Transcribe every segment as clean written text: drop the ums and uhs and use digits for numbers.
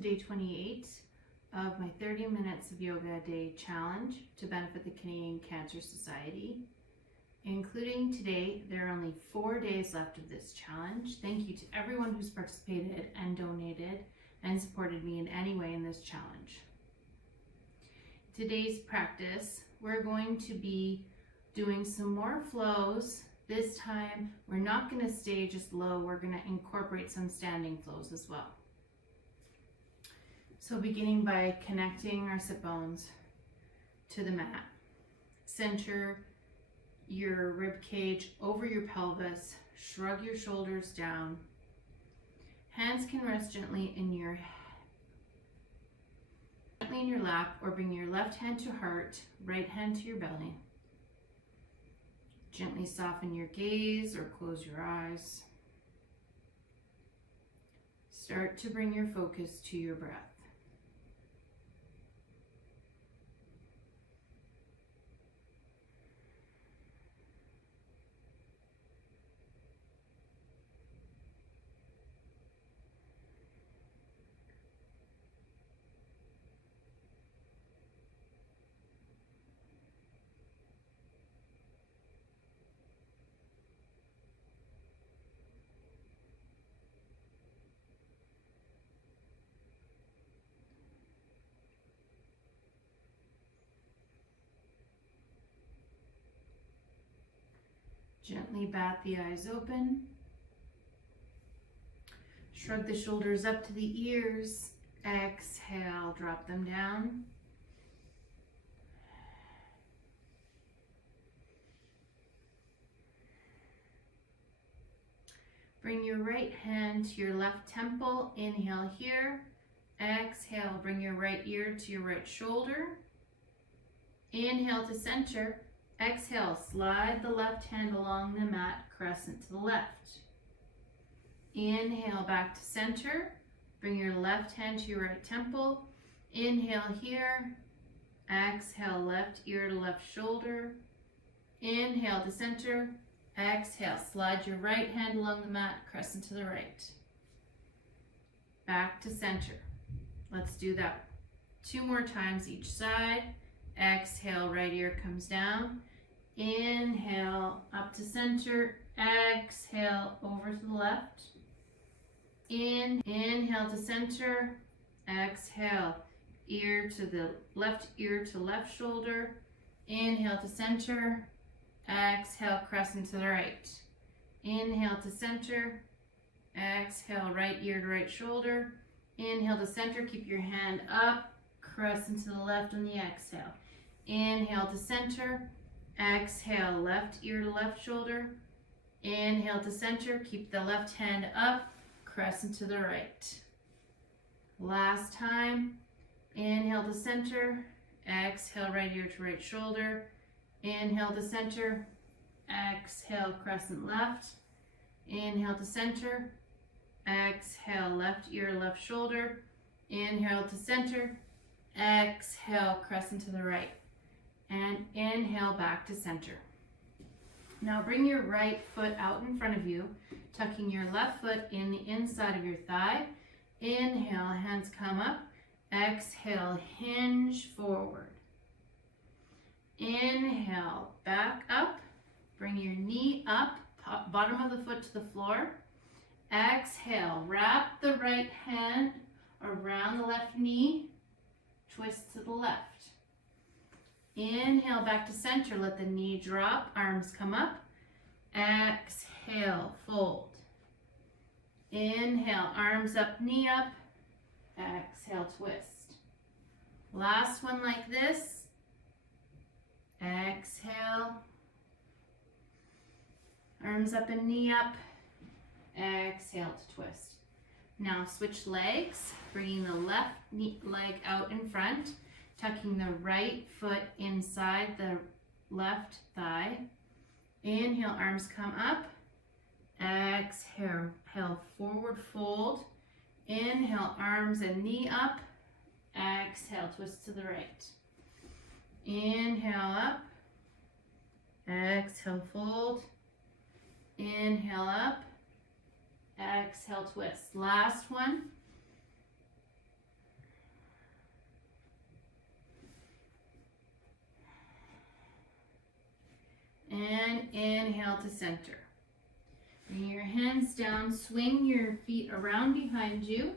day 28 of my 30 minutes of yoga a day challenge to benefit the Canadian Cancer Society. Including today, there are only 4 days left of this challenge. Thank you to everyone who's participated and donated and supported me in any way in this challenge. Today's practice, we're going to be doing some more flows. This time, we're not going to stay just low, we're going to incorporate some standing flows as well. So beginning by connecting our sit bones to the mat. Center your rib cage over your pelvis, shrug your shoulders down. Hands can rest gently in your lap, or bring your left hand to heart, right hand to your belly. Gently soften your gaze or close your eyes. Start to bring your focus to your breath. Gently bat the eyes open. Shrug the shoulders up to the ears. Exhale, drop them down. Bring your right hand to your left temple. Inhale here. Exhale, bring your right ear to your right shoulder. Inhale to center. Exhale, slide the left hand along the mat, crescent to the left. Inhale, back to center. Bring your left hand to your right temple. Inhale here. Exhale, left ear to left shoulder. Inhale to center. Exhale, slide your right hand along the mat, crescent to the right. Back to center. Let's do that 2 more times each side. Exhale, right ear comes down. Inhale, up to center. Exhale, over to the left. Inhale to center. Exhale, ear to the left ear to left shoulder. Inhale to center. Exhale, crescent to the right. Inhale to center. Exhale, right ear to right shoulder. Inhale to center. Keep your hand up. Crescent to the left on the exhale. Inhale to center. Exhale, left ear to left shoulder. Inhale to center. Keep the left hand up. Crescent to the right. Last time. Inhale to center. Exhale, right ear to right shoulder. Inhale to center. Exhale, crescent left. Inhale to center. Exhale, left ear, left shoulder. Inhale to center. Exhale, crescent to the right. And inhale, back to center. Now bring your right foot out in front of you, tucking your left foot in the inside of your thigh. Inhale, hands come up. Exhale, hinge forward. Inhale, back up. Bring your knee up, bottom of the foot to the floor. Exhale, wrap the right hand around the left knee. Twist to the left. Inhale, back to center. Let the knee drop, arms come up. Exhale, fold. Inhale, arms up, knee up. Exhale, twist. Last one like this. Exhale. Arms up and knee up. Exhale to twist. Now switch legs, bringing the left leg out in front, tucking the right foot inside the left thigh. Inhale, arms come up. Exhale, forward fold. Inhale, arms and knee up. Exhale, twist to the right. Inhale up. Exhale, fold. Inhale up. Exhale, twist. Last one. And inhale to center. Bring your hands down, swing your feet around behind you.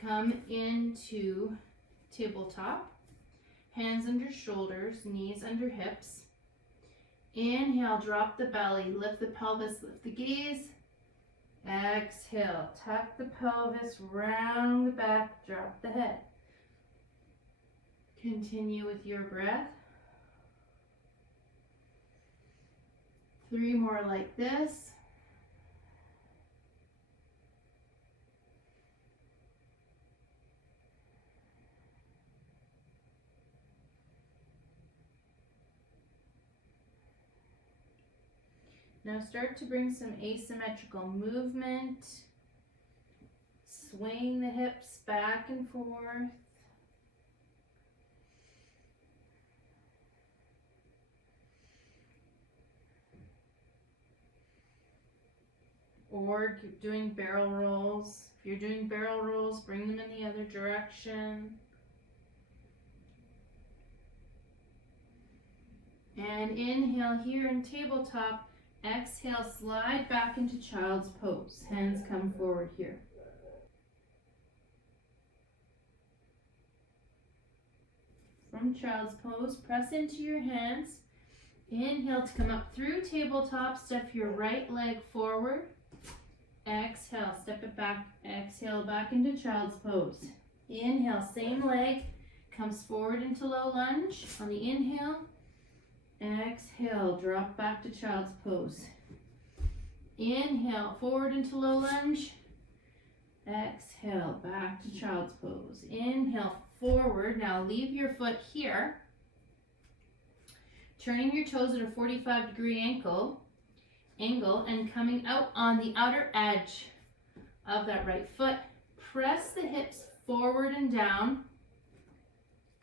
Come into tabletop. Hands under shoulders, knees under hips. Inhale, drop the belly, lift the pelvis, lift the gaze. Exhale, tuck the pelvis, round the back, drop the head. Continue with your breath. 3 more like this. Now start to bring some asymmetrical movement. Swing the hips back and forth. Or keep doing barrel rolls. If you're doing barrel rolls, bring them in the other direction. And inhale here in tabletop. Exhale, slide back into child's pose. Hands come forward here. From child's pose, press into your hands. Inhale to come up through tabletop. Step your right leg forward. Exhale, step it back. Exhale, back into child's pose. Inhale, same leg comes forward into low lunge. On the inhale, exhale, drop back to child's pose. Inhale, forward into low lunge. Exhale, back to child's pose. Inhale, forward. Now leave your foot here. Turning your toes at a 45-degree angle and coming out on the outer edge of that right foot. Press the hips forward and down,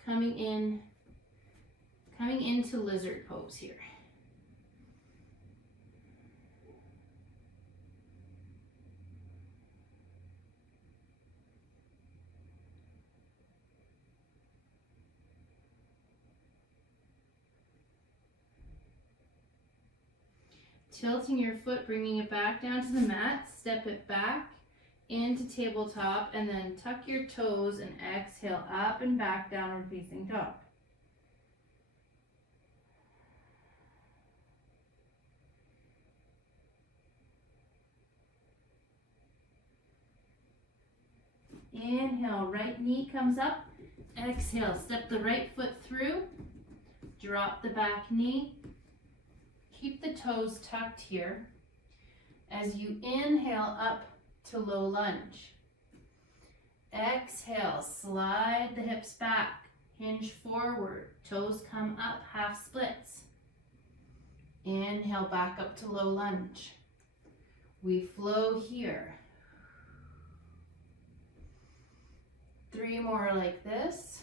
coming into lizard pose here. Tilting your foot, bringing it back down to the mat, step it back into tabletop, and then tuck your toes and exhale up and back, downward facing dog. Inhale, right knee comes up. Exhale, step the right foot through, drop the back knee. Keep the toes tucked here as you inhale up to low lunge. Exhale, slide the hips back, hinge forward, toes come up, half splits. Inhale, back up to low lunge. We flow here. 3 more like this.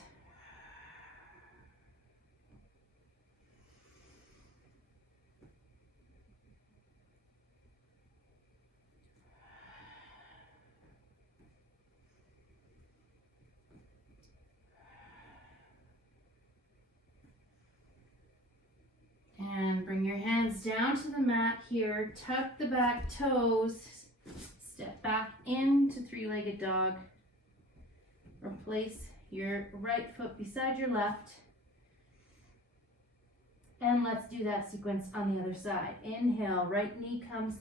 And bring your hands down to the mat here. Tuck the back toes. Step back into 3-legged dog. Or place your right foot beside your left. And let's do that sequence on the other side. Inhale, right knee comes.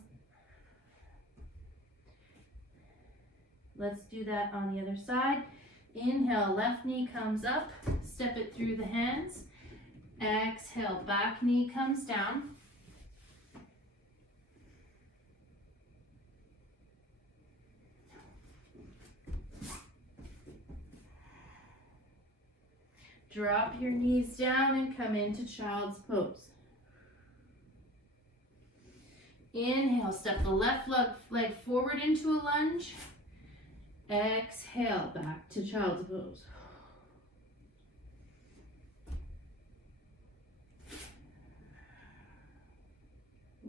Let's do that on the other side. Inhale, left knee comes up. Step it through the hands. Exhale, back knee comes down. Drop your knees down and come into child's pose. Inhale, step the left leg forward into a lunge. Exhale, back to child's pose.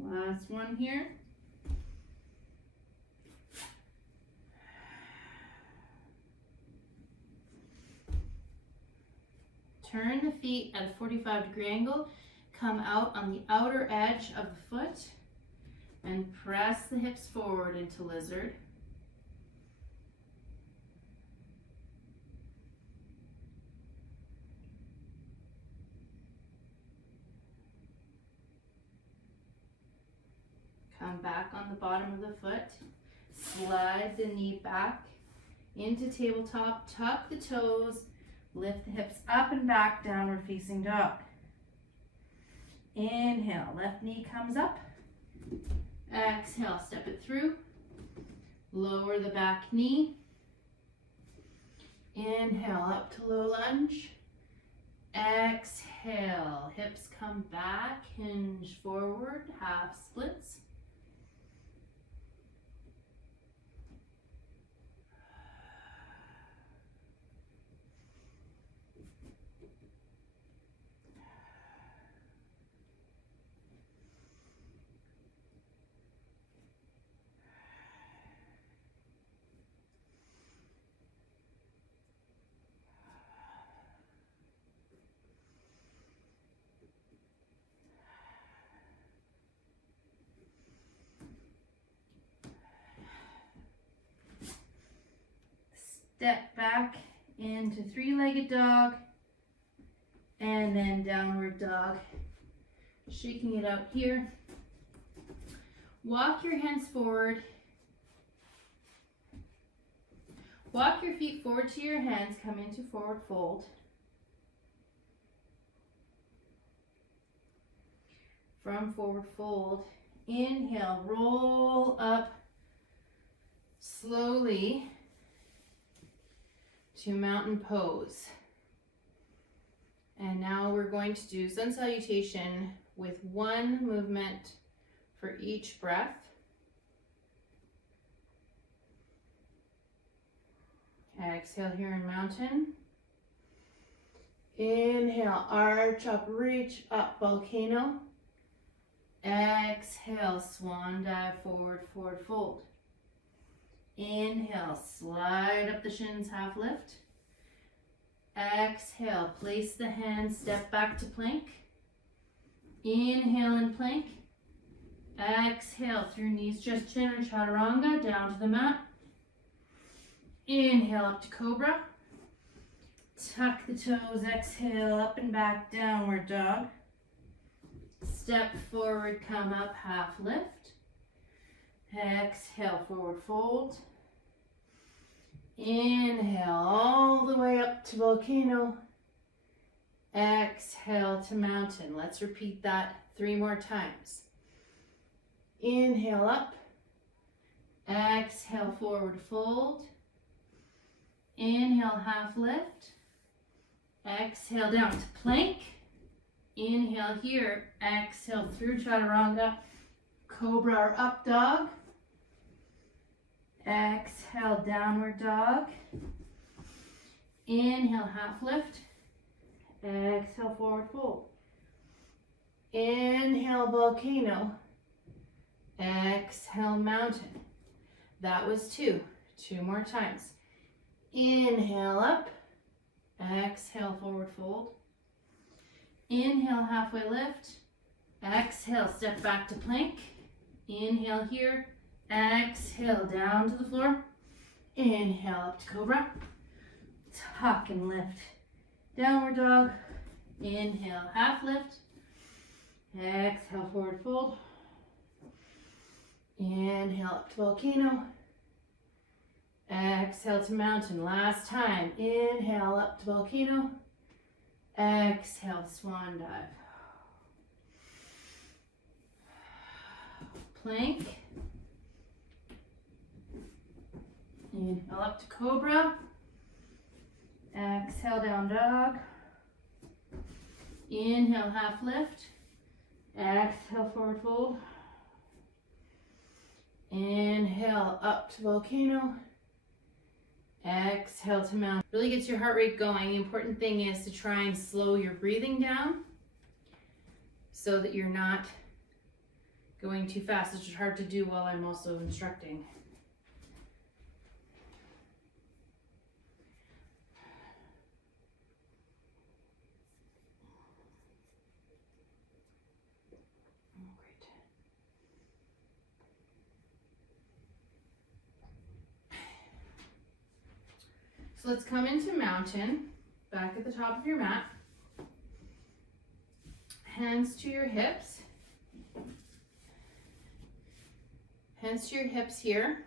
Last one here. Turn the feet at a 45-degree angle. come out on the outer edge of the foot and press the hips forward into lizard. Come back on the bottom of the foot. Slide the knee back into tabletop. Tuck the toes. Lift the hips up and back, downward facing dog. Inhale, left knee comes up. Exhale, step it through. Lower the back knee. Inhale, up to low lunge. Exhale, hips come back, hinge forward, half splits. Step back into three-legged dog and then downward dog. Shaking it out here. Walk your hands forward. Walk your feet forward to your hands. Come into forward fold. From forward fold, inhale, roll up slowly to mountain pose. And now we're going to do sun salutation with one movement for each breath. Exhale here in mountain. Inhale, arch up, reach up, volcano. Exhale, swan dive, forward, forward fold. Inhale, slide up the shins, half lift. Exhale, place the hands, step back to plank. Inhale in plank. Exhale through knees, just chin or chaturanga, down to the mat. Inhale up to cobra. Tuck the toes, exhale, up and back, downward dog. Step forward, come up, half lift. Exhale, forward fold. Inhale all the way up to volcano. Exhale to mountain. Let's repeat that 3 more times. Inhale up. Exhale, forward fold. Inhale, half lift. Exhale down to plank. Inhale here. Exhale through chaturanga. Cobra or up dog. Exhale, downward dog. Inhale, half lift. Exhale, forward fold. Inhale, volcano. Exhale, mountain. That was 2. 2 more times. Inhale up. Exhale, forward fold. Inhale, halfway lift. Exhale, step back to plank. Inhale here. Exhale, down to the floor. Inhale, up to cobra. Tuck and lift. Downward dog. Inhale, half lift. Exhale, forward fold. Inhale, up to volcano. Exhale to mountain. Last time. Inhale, up to volcano. Exhale, swan dive. Plank. Inhale up to cobra. Exhale, down dog. Inhale, half lift. Exhale, forward fold. Inhale, up to volcano. Exhale to mountain. Really gets your heart rate going. The important thing is to try and slow your breathing down so that you're not going too fast, which is hard to do while I'm also instructing. So let's come into mountain, back at the top of your mat. Hands to your hips. Hands to your hips here.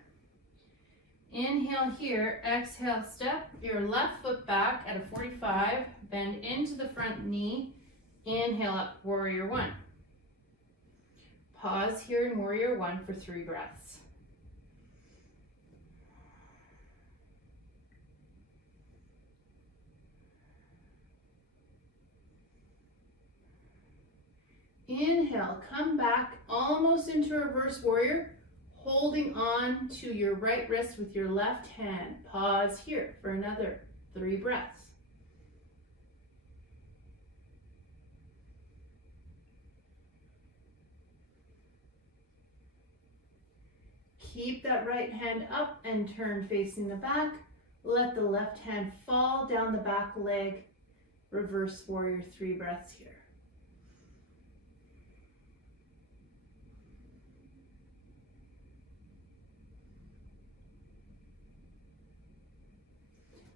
Inhale here, exhale, step your left foot back at a 45, bend into the front knee, inhale up, warrior one. Pause here in warrior one for 3 breaths. Inhale, come back almost into reverse warrior, holding on to your right wrist with your left hand. Pause here for another 3 breaths. Keep that right hand up and turn facing the back. Let the left hand fall down the back leg. Reverse warrior, 3 breaths here.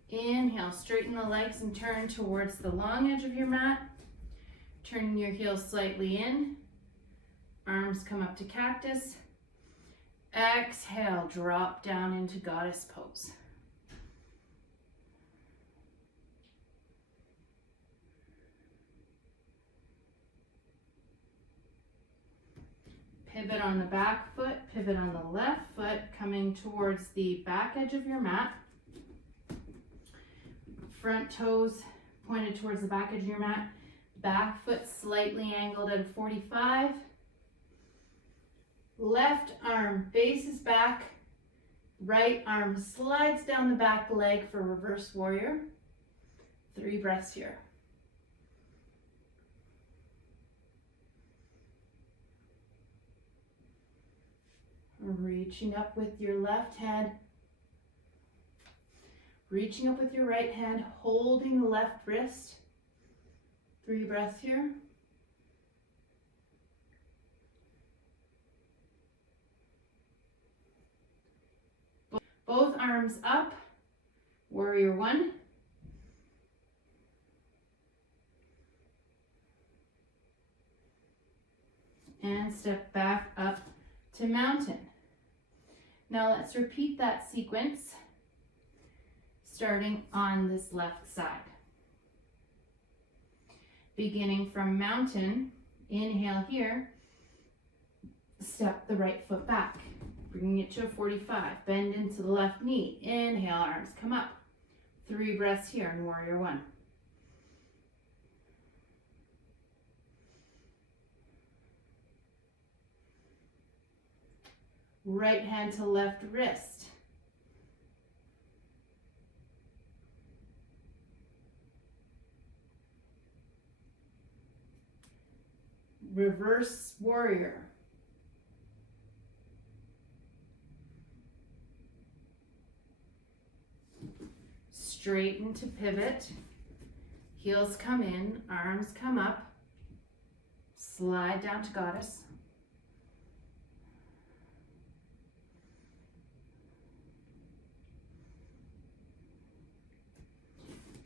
Inhale, straighten the legs and turn towards the long edge of your mat. Turning your heels slightly in. Arms come up to cactus. Exhale, drop down into goddess pose. Pivot on the back foot, pivot on the left foot, coming towards the back edge of your mat. Front toes pointed towards the back edge of your mat. Back foot slightly angled at a 45. Left arm faces back. Right arm slides down the back leg for reverse warrior. 3 breaths here. Reaching up with your left hand. Reaching up with your right hand, holding the left wrist. 3 breaths here. Both arms up, warrior one. And step back up to mountain. Now let's repeat that sequence, starting on this left side. Beginning from mountain, inhale here, step the right foot back, bringing it to a 45, bend into the left knee, inhale, arms come up. 3 breaths here in warrior one. Right hand to left wrist. Reverse warrior. Straighten to pivot. Heels come in, arms come up. Slide down to goddess.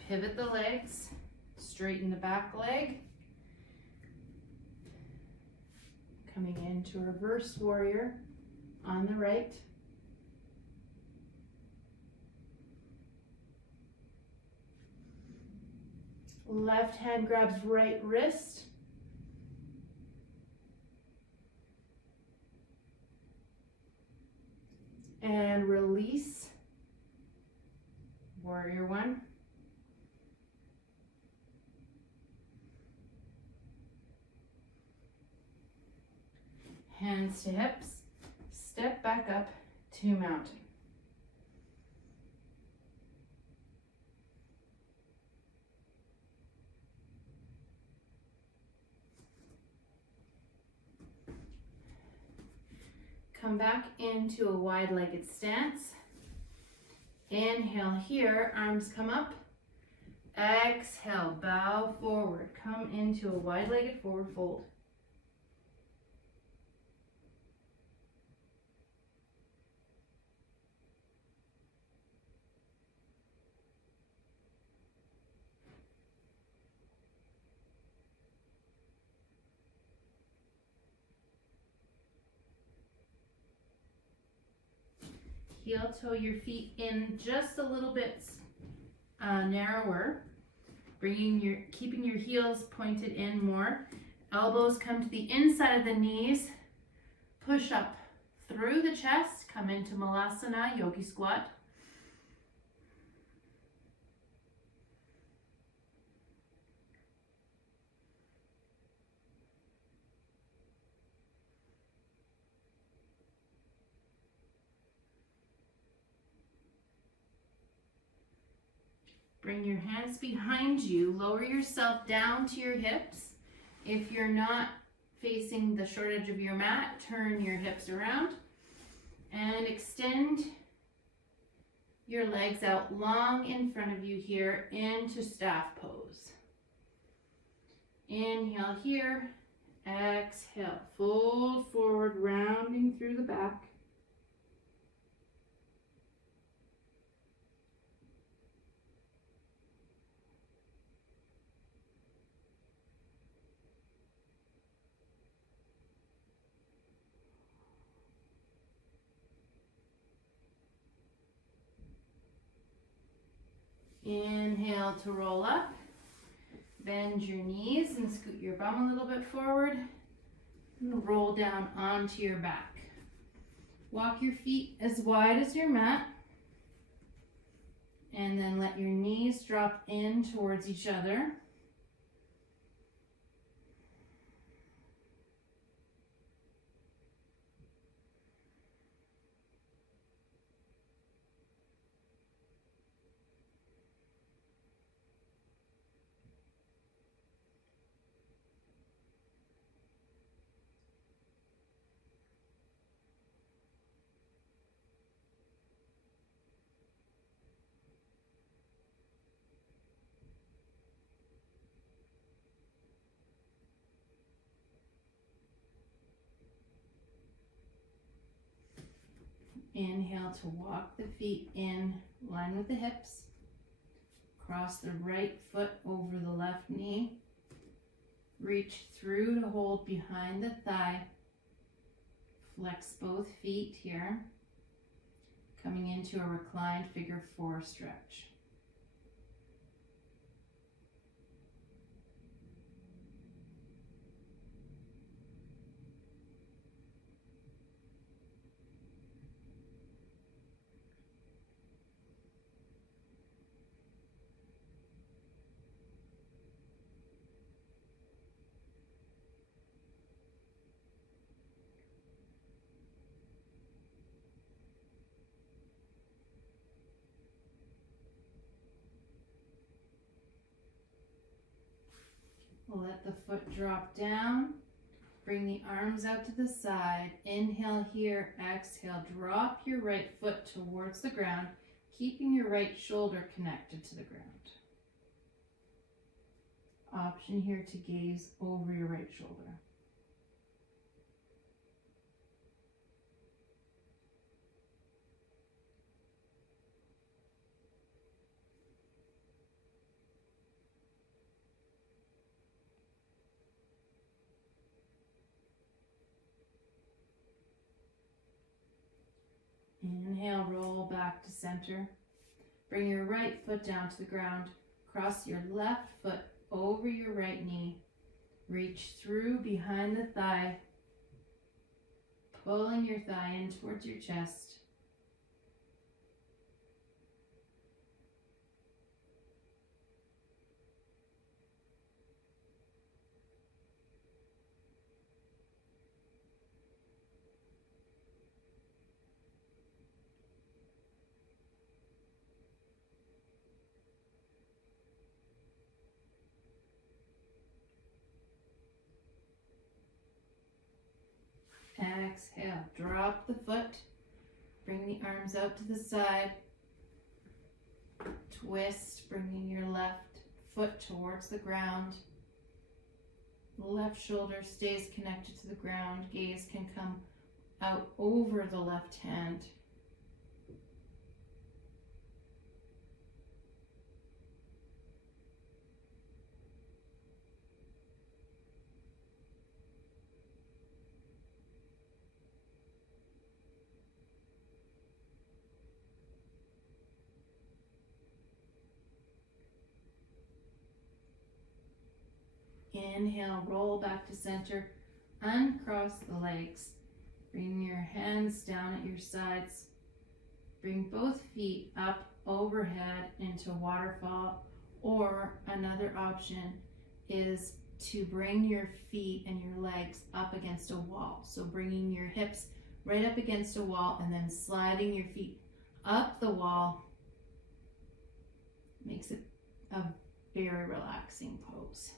Pivot the legs, straighten the back leg. Coming into reverse warrior on the right. Left hand grabs right wrist. And release. Warrior one. Hands to hips, step back up to mountain. Come back into a wide-legged stance. Inhale here, arms come up. Exhale, bow forward. Come into a wide-legged forward fold. Heel toe your feet in just a little bit narrower. Keeping your heels pointed in more. Elbows come to the inside of the knees. Push up through the chest. Come into Malasana, Yogi Squat. Bring your hands behind you. Lower yourself down to your hips. If you're not facing the short edge of your mat, turn your hips around and extend your legs out long in front of you here into staff pose. Inhale here. Exhale. Fold forward, rounding through the back. Inhale to roll up. Bend your knees and scoot your bum a little bit forward. And roll down onto your back. Walk your feet as wide as your mat. And then let your knees drop in towards each other. Inhale to walk the feet in line with the hips. Cross the right foot over the left knee. Reach through to hold behind the thigh. Flex both feet here. Coming into a reclined figure four stretch. Let the foot drop down. Bring the arms out to the side. Inhale here, exhale. Drop your right foot towards the ground, keeping your right shoulder connected to the ground. Option here to gaze over your right shoulder. Inhale, roll back to center. Bring your right foot down to the ground. Cross your left foot over your right knee. Reach through behind the thigh, pulling your thigh in towards your chest. Exhale, drop the foot, bring the arms out to the side, twist, bringing your left foot towards the ground. The left shoulder stays connected to the ground, gaze can come out over the left hand. Inhale, roll back to center, uncross the legs. Bring your hands down at your sides. Bring both feet up overhead into waterfall, or another option is to bring your feet and your legs up against a wall. So bringing your hips right up against a wall and then sliding your feet up the wall makes it a very relaxing pose.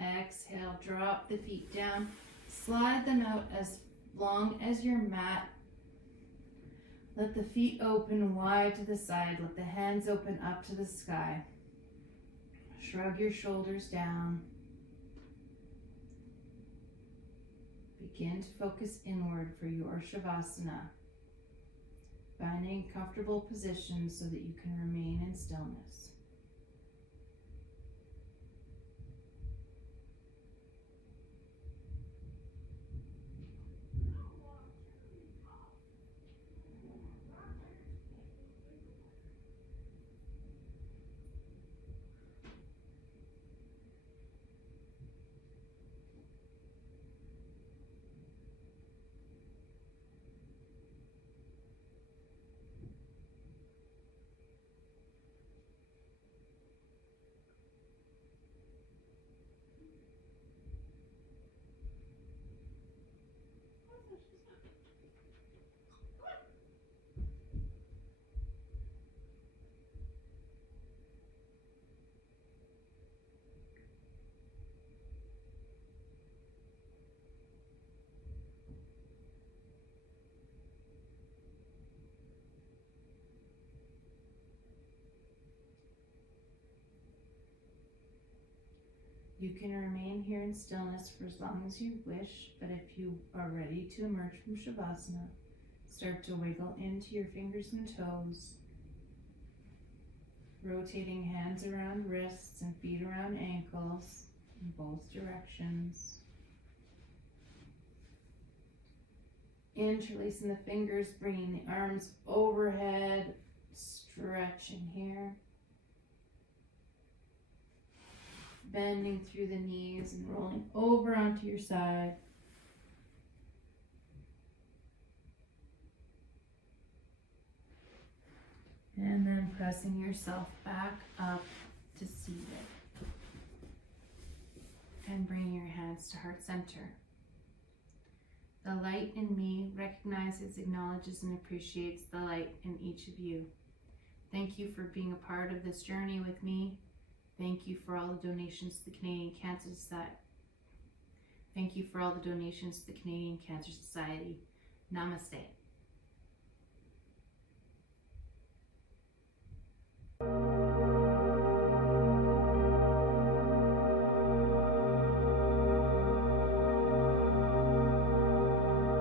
Exhale, drop the feet down, slide them out as long as your mat. Let the feet open wide to the side, let the hands open up to the sky. Shrug your shoulders down. Begin to focus inward for your Shavasana. Finding a comfortable position so that you can remain in stillness. You can remain here in stillness for as long as you wish, but if you are ready to emerge from Shavasana, start to wiggle into your fingers and toes, rotating hands around wrists and feet around ankles in both directions. Interlacing the fingers, bringing the arms overhead, stretching here. Bending through the knees and rolling over onto your side. And then pressing yourself back up to seated. And bringing your hands to heart center. The light in me recognizes, acknowledges, and appreciates the light in each of you. Thank you for being a part of this journey with me. Thank you for all the donations to the Canadian Cancer Society. Thank you for all the donations to the Canadian Cancer Society. Namaste.